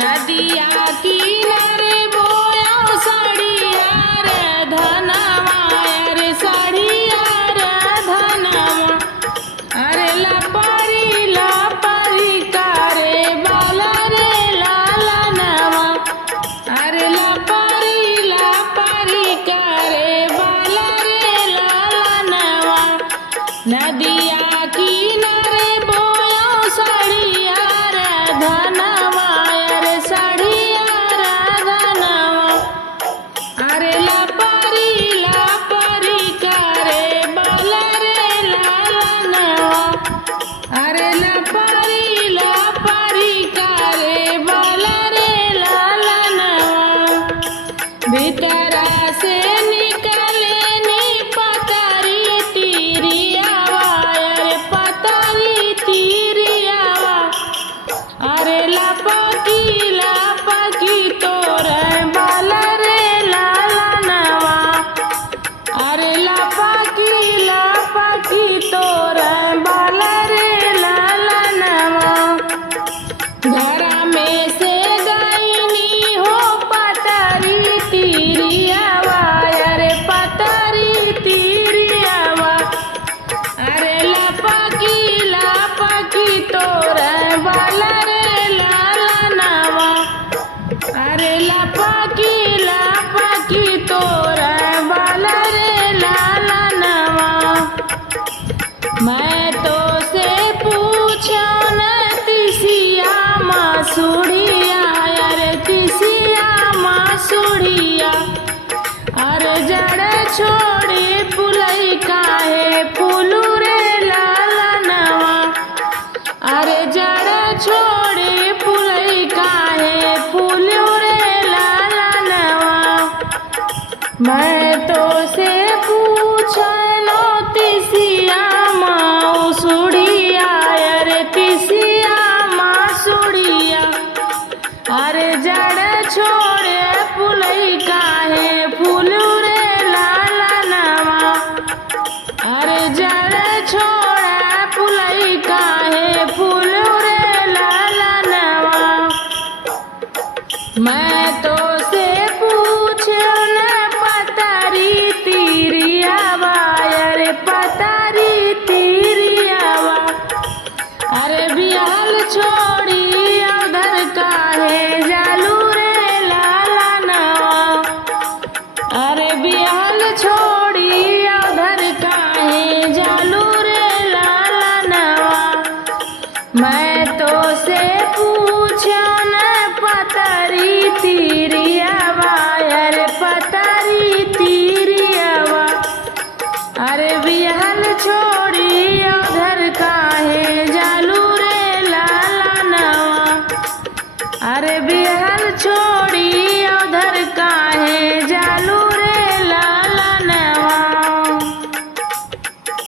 नदिया किनारे बोया साड़िया रे धनवा रे साड़िया रे धनवा अरे लापारी लापारी कारे बाला रे लाला नवा अरे लापारी लापारी कारे बाला रे लाला नवा नदिया किनारे बोया साड़िया रे धनवा रे साड़िया रे धनवा अरे लापारी लापारी कारे बाला रे लाला नवा अरे लापारी लापारी कारे बाला रे लाला नवा भीतरा से निकले नी पतारी तीरियावा अरे पतारी तीरियावा अरे लापाकी तोरे बाला रे लाला नवा अरे लापाकी तोरे बाला रे लाला नवा घरा में से गईनी हो पतारी तीरियावा अरे पतारी तीरियावा अरे लापाकी तोरे बाला रे लाला नवा अरे लापाकी तोरे बाला रे लाला नवा मैं तो से पूछो न तिसिया मासूड़िया अरे तिसिया मासूड़िया अरे जड़ छोड़ी पुलई काहे फूलू रे लाला नवा अरे जड़ छोड़ी पुलई काहे फूलू रे लाला नवा मैं तो से पूछलो तिसिया मासूड़िया अरे तिसिया मासूड़िया अरे जड़ छोड़े पुलई काहे फूलू रे लाला नवा अरे जड़ छोड़े पुलई काहे फूलू रे लाला नवा मैं तो से पूछो न पतारी तीरियावा अरे पतारी तीरियावा अरे बिहाल छोड़ी उधर काहे जालू रे लाला नवा अरे बिहाल छोड़ी उधर काहे जालू रे लाला नवा मैं तो से पूछो न पतारी